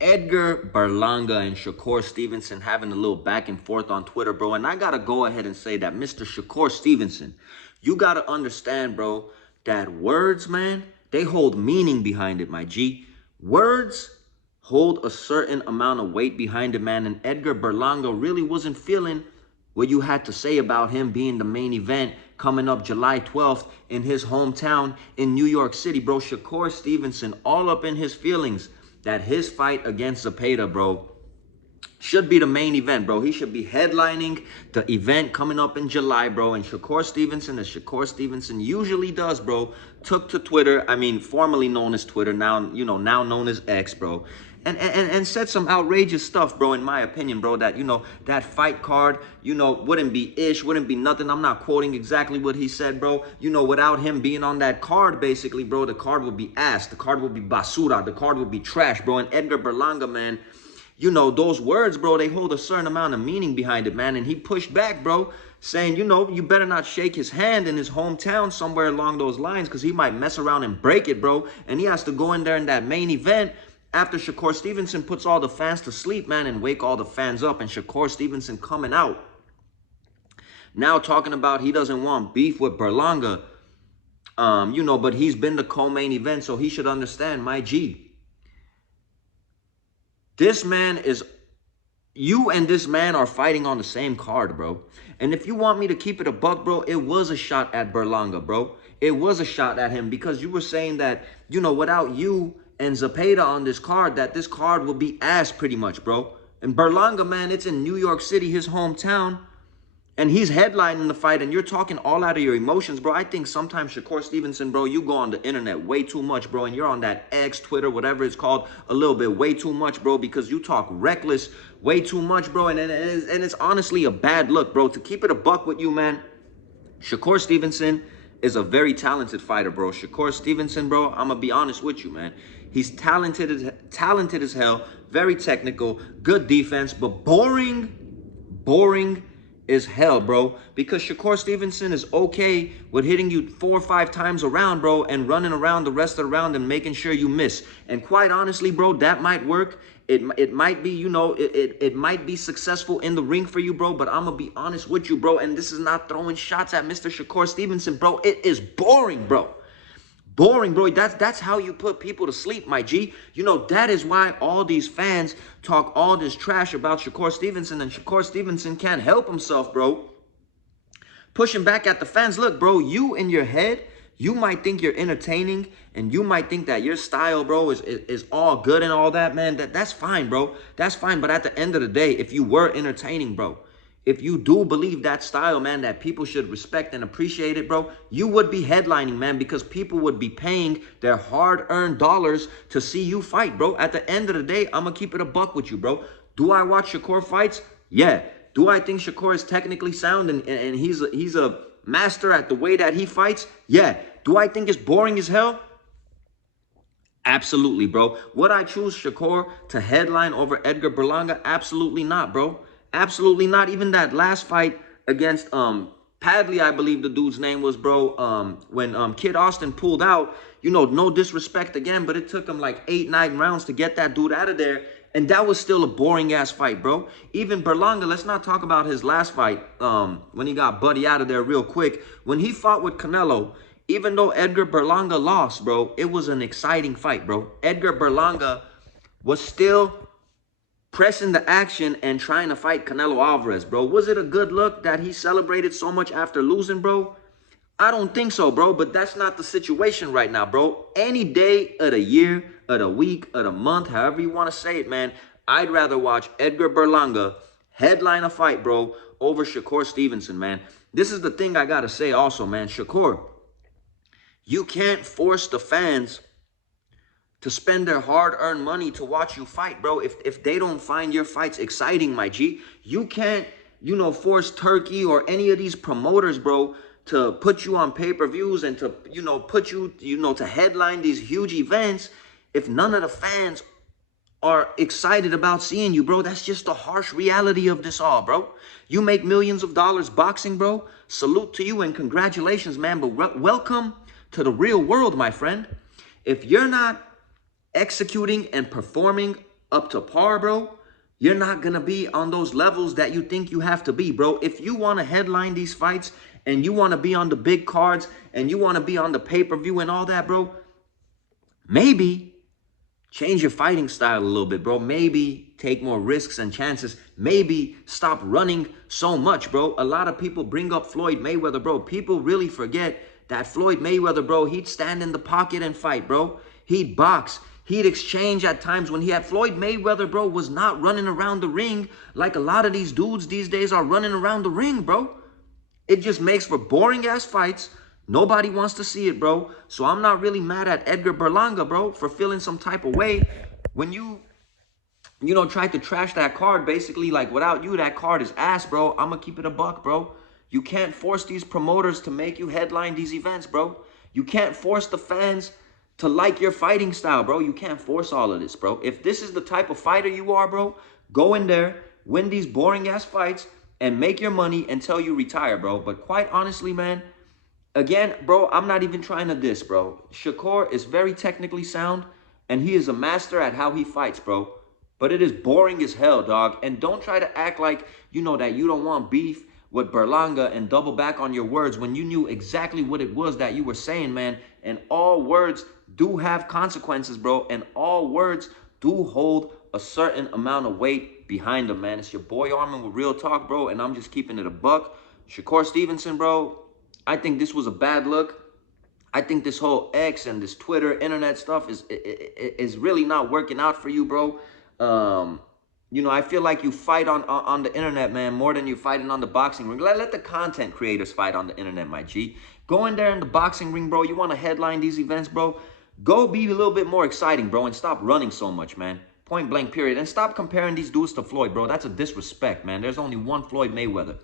Edgar Berlanga and Shakur Stevenson having a little back and forth on Twitter, bro. And I got to go ahead and say that Mr. Shakur Stevenson, you got to understand, bro, that words, man, they hold meaning behind it, my G. Words hold a certain amount of weight behind it, man. And Edgar Berlanga really wasn't feeling what you had to say about him being the main event coming up July 12th in his hometown in New York City, bro. Shakur Stevenson all up in his feelings that his fight against Zepeda, bro, should be the main event, bro. He should be headlining the event coming up in July, bro. And Shakur Stevenson, as Shakur Stevenson usually does, bro, took to Twitter, I mean, formerly known as Twitter, now, now known as X, bro, and said some outrageous stuff, bro, in my opinion, bro, that, that fight card, wouldn't be ish, wouldn't be nothing. I'm not quoting exactly what he said, bro. Without him being on that card, basically, bro, the card would be ass. The card would be basura. The card would be trash, bro. And Edgar Berlanga, man, those words, bro, they hold a certain amount of meaning behind it, man. And he pushed back, bro, saying, you better not shake his hand in his hometown somewhere along those lines because he might mess around and break it, bro. And he has to go in there in that main event after Shakur Stevenson puts all the fans to sleep, man, and wake all the fans up. And Shakur Stevenson coming out now talking about he doesn't want beef with Berlanga, but he's been the co-main event, so he should understand, my G. This man is, you and this man are fighting on the same card, bro. And if you want me to keep it a buck, bro, it was a shot at Berlanga, bro. It was a shot at him because you were saying that, without you and Zepeda on this card, that this card will be ass pretty much, bro. And Berlanga, man, it's in New York City, his hometown. And he's headlining the fight, and you're talking all out of your emotions, bro. I think sometimes Shakur Stevenson, bro, you go on the internet way too much, bro, and you're on that X, Twitter, whatever it's called, a little bit way too much, bro, because you talk reckless way too much, bro, and it's honestly a bad look, bro. To keep it a buck with you, man, Shakur Stevenson is a very talented fighter, bro. Shakur Stevenson, bro, I'm going to be honest with you, man. He's talented as hell, very technical, good defense, but boring is hell, bro, because Shakur Stevenson is okay with hitting you 4 or 5 times around, bro, and running around the rest of the round and making sure you miss. And quite honestly, bro, that might work. It might be, it might be successful in the ring for you, bro, but I'm going to be honest with you, bro, and this is not throwing shots at Mr. Shakur Stevenson, bro. It is boring, bro. Boring, bro. That's how you put people to sleep, my G. That is why all these fans talk all this trash about Shakur Stevenson, and Shakur Stevenson can't help himself, bro. Pushing back at the fans. Look, bro, you in your head, you might think you're entertaining, and you might think that your style, bro, is all good and all that, man. That's fine, bro. That's fine. But at the end of the day, if you were entertaining, bro, if you do believe that style, man, that people should respect and appreciate it, bro, you would be headlining, man, because people would be paying their hard-earned dollars to see you fight, bro. At the end of the day, I'm going to keep it a buck with you, bro. Do I watch Shakur fights? Yeah. Do I think Shakur is technically sound and he's a master at the way that he fights? Yeah. Do I think it's boring as hell? Absolutely, bro. Would I choose Shakur to headline over Edgar Berlanga? Absolutely not, bro. Absolutely not. Even that last fight against Padley, I believe the dude's name was, bro, when Kid Austin pulled out, no disrespect again, but it took him like 8, 9 rounds to get that dude out of there. And that was still a boring-ass fight, bro. Even Berlanga, let's not talk about his last fight when he got Buddy out of there real quick. When he fought with Canelo, even though Edgar Berlanga lost, bro, it was an exciting fight, bro. Edgar Berlanga was still pressing the action and trying to fight Canelo Alvarez, bro. Was it a good look that he celebrated so much after losing, bro? I don't think so, bro, but that's not the situation right now, bro. Any day of the year, of the week, of the month, however you want to say it, man, I'd rather watch Edgar Berlanga headline a fight, bro, over Shakur Stevenson, man. This is the thing I got to say also, man. Shakur, you can't force the fans to spend their hard-earned money to watch you fight, bro. If they don't find your fights exciting, my G, you can't, force Turkey or any of these promoters, bro, to put you on pay-per-views and to, put you, to headline these huge events if none of the fans are excited about seeing you, bro. That's just the harsh reality of this all, bro. You make millions of dollars boxing, bro. Salute to you and congratulations, man. But welcome to the real world, my friend. If you're not executing and performing up to par, bro, you're not going to be on those levels that you think you have to be, bro. If you want to headline these fights and you want to be on the big cards and you want to be on the pay-per-view and all that, bro, maybe change your fighting style a little bit, bro. Maybe take more risks and chances. Maybe stop running so much, bro. A lot of people bring up Floyd Mayweather, bro. People really forget that Floyd Mayweather, bro, he'd stand in the pocket and fight, bro. He'd box. He'd exchange at times when he had Floyd Mayweather, bro, was not running around the ring like a lot of these dudes these days are running around the ring, bro. It just makes for boring ass fights. Nobody wants to see it, bro. So I'm not really mad at Edgar Berlanga, bro, for feeling some type of way when you tried to trash that card. Basically, like, without you, that card is ass, bro. I'm gonna keep it a buck, bro. You can't force these promoters to make you headline these events, bro. You can't force the fans to like your fighting style, bro. You can't force all of this, bro. If this is the type of fighter you are, bro, go in there, win these boring ass fights, and make your money until you retire, bro. But quite honestly, man, again, bro, I'm not even trying to diss, bro. Shakur is very technically sound, and he is a master at how he fights, bro. But it is boring as hell, dog. And don't try to act like, that you don't want beef with Berlanga and double back on your words when you knew exactly what it was that you were saying, man. And all words do have consequences, bro. And all words do hold a certain amount of weight behind them, man. It's your boy Armin with Real Talk, bro. And I'm just keeping it a buck. Shakur Stevenson, bro, I think this was a bad look. I think this whole X and this Twitter, internet stuff is really not working out for you, bro. I feel like you fight on the internet, man, more than you fighting on the boxing ring. Let the content creators fight on the internet, my G. Go in there in the boxing ring, bro. You want to headline these events, bro? Go be a little bit more exciting, bro, and stop running so much, man. Point blank, period. And stop comparing these dudes to Floyd, bro. That's a disrespect, man. There's only one Floyd Mayweather.